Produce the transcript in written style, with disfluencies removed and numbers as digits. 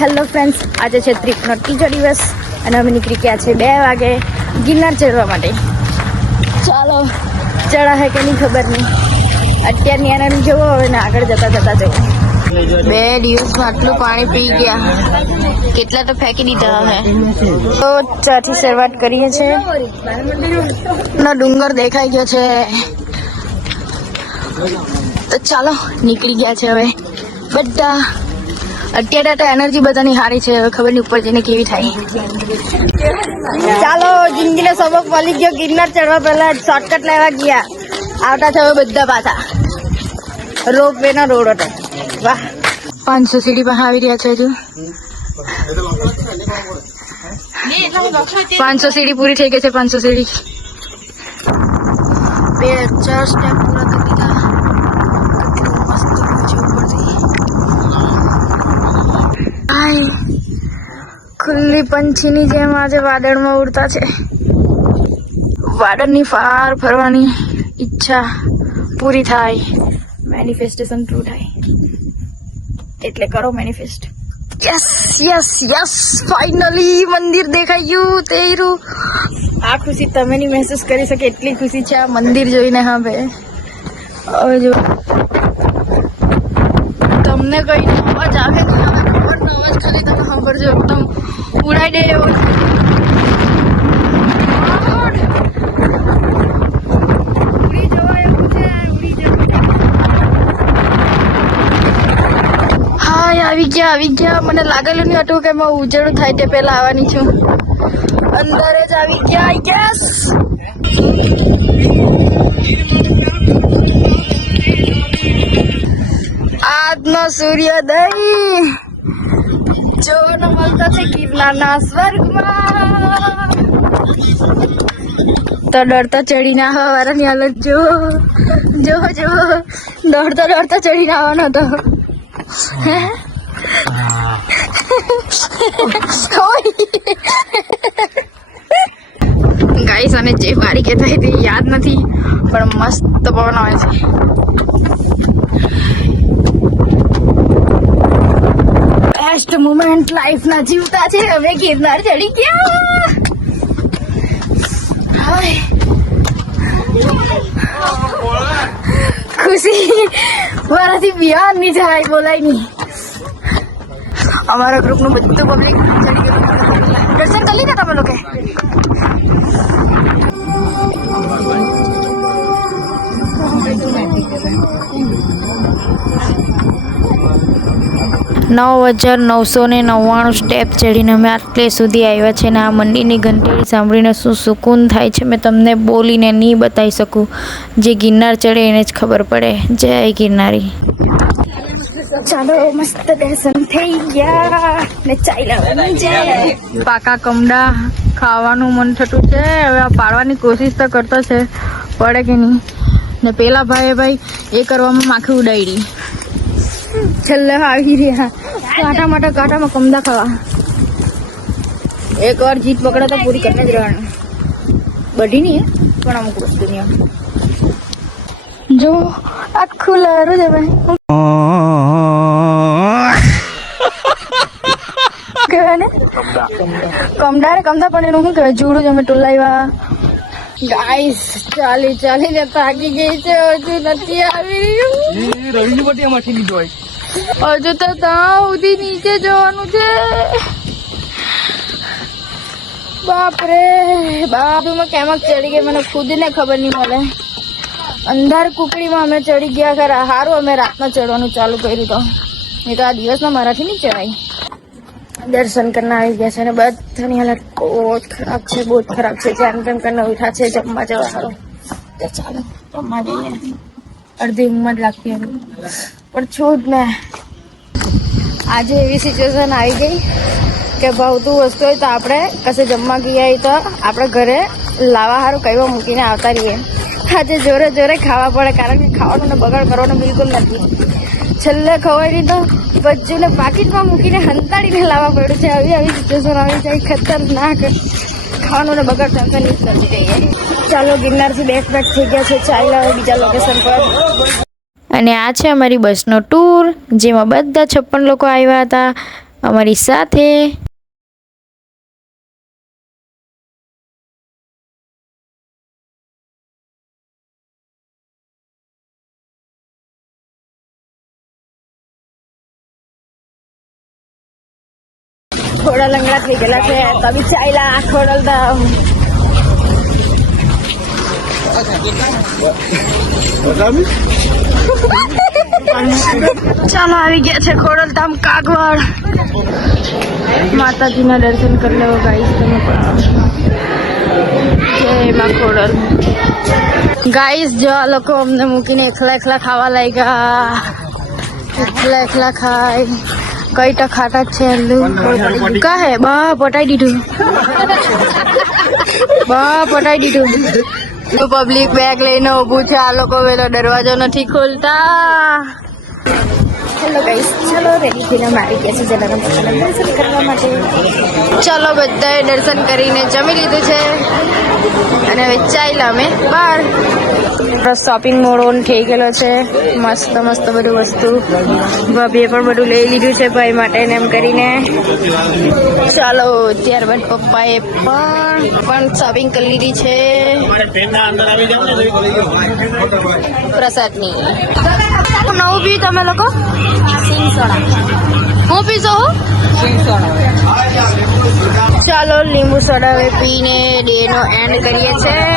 Hello friends, આજે છે ટ્રીપનો ત્રીજો દિવસ અને અમે નીકળી ગયા છે 2 વાગે ગિરનાર ચડવા માટે. ચાલો ચડા હે કે નહીં ખબર નહીં. અત્યારની એનર્જી જોવો હવે ને આગળ જતા જતા જવું. 2 દિવસમાં આટલું પાણી પી ગયા, કેટલા તો ફેંકી દીધા હે. તો ચાથી શરૂઆત કરીએ છીએ. ડુંગર દેખાઈ ગયો છે તો ચાલો નીકળી ગયા છે હવે બધા. અત્યારે તો એનર્જી બધાની સારી છે, હવે ખબર નહીં ઉપર જઈને કેવી થાય. ચાલો જિંદગીનો સબક મળી ગયો. ગિરનાર ચડવા પહેલા શોર્ટકટ લેવા ગયા, આવતા છે હવે બધા પાછા. રોપ વે નો રોડ હતો. વાહ, 500 સીડી પાસે આવી રહ્યા છે. હજુ 500 સીડી પૂરી થઈ ગઈ છે. 500 સીડી 2000 સ્ટેપ પૂરા કરી દીધા. ખુલ્લી પંછીની જેમ આજે વાદળમાં ઉડતા છે. વાદળની ફાર ફરવાની ઈચ્છા પૂરી થાય, મેનિફેસ્ટેશન ટ્રુ થાય. એટલે કરો manifest. Yes yes yes, finally મંદિર દેખાઈ ગયું. તેરું આ ખુશી તમે નહીં મહેસૂસ કરી શકે એટલી ખુશી છે આ મંદિર જોઈને. હા ભાઈ, હવે જો તમને કઈ અવાજ આવે ને, આવે ખબર નો અવાજ ખાલી તમે સાંભળજો, એકદમ ઉડાઈ દે એવો. ઉડી જવાય એવું છે, ઉડી જવાય. હા આવી ગયા. મને લાગેલું નહીં હતું કે મેં ઉજળું થાય તે પહેલા આવવાની છું. અંદર જ આવી ગયા. યસ, આજનો સૂર્યોદય જોવાનો મળતો છે ગિરનારના સ્વર્ગમાં. તો ડરતા ચડીને આવવાની હાલત જો દોડતા ચડીને આવવાનો હતો. ગાઈસ, અને જે વારી કહેતા તે યાદ નથી, પણ મસ્ત પવન આવે છે. બેસ્ટ મોમેન્ટ લાઈફ ના જીવતા છે. હવે ગિરનાર ચડી ગયા. ખુશી મારાથી બિયાન નહીં જાય, બોલાય નહીં. અમારા ગ્રુપ નું બધું પબ્લિક ચડી ગયું. દર્શન કરી લીધા તમે લોકો? $9,999 સ્ટેપ ચડીને અમે આટલે સુધી આવ્યા છે. ને આ મંદિરની ઘંટડી સાંભળીને શું સુકૂન થાય છે મેં તમને બોલીને નહીં બતાવી શકું. જે ગિરનાર ચડે એને જ ખબર પડે. જય ગિરનારી. ચાલો મસ્ત દર્શન થઈ ગયા ને ચાલ્યા છે. પાકા કમડા ખાવાનું મન થતું છે. હવે આ પાડવાની કોશિશ તો કરતો છે, પડે કે નહીં. ને પેલા ભાઈ એ કરવામાં માખી ઉડાડી. છેલ્લે આવી રહ્યા કાંટામાં કમદા ખાવા. એક વાર જીત પકડે તો પૂરી કરીને જ રહેવાનું. બધી નહીં પણ અમુક વસ્તુ નહીં. જો આખું લહેરું છે ભાઈ. કહેવાય ને કમદા પણ એનું શું કહેવાય? જોડું જ અમે ટોલાવ્યા. ગાઈસ ચાલી ને થાકી ગઈ છે. હજુ નથી આવી રહ્યું. હજુ તો ત્યાં સુધી નીચે જવાનું છે. બાપરે બાપમાં કેમક ચડી ગઈ મને ખુદ ને ખબર નહીં મળે. અંધાર કુકડીમાં અમે ચડી ગયા ખરા. સારું અમે રાતના ચડવાનું ચાલુ કર્યું તો, નહીં તો આ દિવસમાં મારાથી નહીં ચડાય. દર્શન કરીને આવી ગયા છે ને બધાની હાલત બહુ જ ખરાબ છે, બહુ જ ખરાબ છે. જેમ તેમ કરીને ઉઠા છે જમવા જવા સારું. તો ચાલો જમવા જઈએ. અડધી ઊંઘમાં જ લાગતી હતી પણ છું જ ને. આજે એવી સિચ્યુએશન આવી ગઈ કે ભાવતું વસ્તુ હોય તો આપણે કશે જમવા ગયા તો આપણે ઘરે લાવવા સારું કઈ મૂકીને આવતા રહીએ. આજે જોરે ખાવા પડે, કારણ કે ખાવાનું ને બગાડ કરવાનો બિલકુલ નથી. છેલ્લે ખવાય નહીં તો બચ્ચુને પાકીટમાં મૂકીને હંતાડીને લાવવા પડ્યું છે. આવી સિચ્યુએશન આવી જાય ખતરનાક. ખાવાનું ને બગાડ ટેન્શન નહીં કરવી જોઈએ. ચાલો ગિરનારથી બેક થઈ ગયા છે. ચાલ્યા બીજા લોકેશન પર. અને આ છે અમારી બસનો ટૂર, જેમાં બધા 56 લોકો આવ્યા હતા. અમારી સાથે. થોડા લંગડા થઈ ગયેલા છે તો બી ચાલ્યા ખોડલતા. ચાલો આવી ગયા છે ખોડલધામ કાગવાડ. માતાજીના દર્શન કરી લેવો ગાઈસ તમે પણ. જય માં ખોડલ. ગાઈસ જો આ લોકો અમને મૂકીને એકલા એકલા ખાવા લાગ્યા. એકલા ખાય કઈ તો ખાટા જ છે. કા હે બા પટાઈ દીધું. તો પબ્લિક બેગ લઈને ઊભું છે. આ લોકો પેલો દરવાજો નથી ખોલતા. હેલો ગાઈસ, ચલો રેડી થઈને આવી ગયા છે જલારામ બાપાના દર્શન કરવા માટે. ચલો બધાએ દર્શન કરીને જમી લીધું છે અને હવે ચાલ્યા અમે બહાર. શોપિંગ મોલ ઓન થઈ ગયેલો છે. મસ્ત મસ્ત બધું વસ્તુ ભાભીએ પણ બધું લઈ લીધું છે ભાઈ માટે ને એમ કરીને. ચાલો ત્યારબાદ પપ્પાએ પણ શોપિંગ કરી લીધી છે પ્રસાદની. નવું પી તમે લોકો હું પીશો? ચાલો લીંબુ સોડા હવે પીને ડે નો એન્ડ કરીએ છીએ.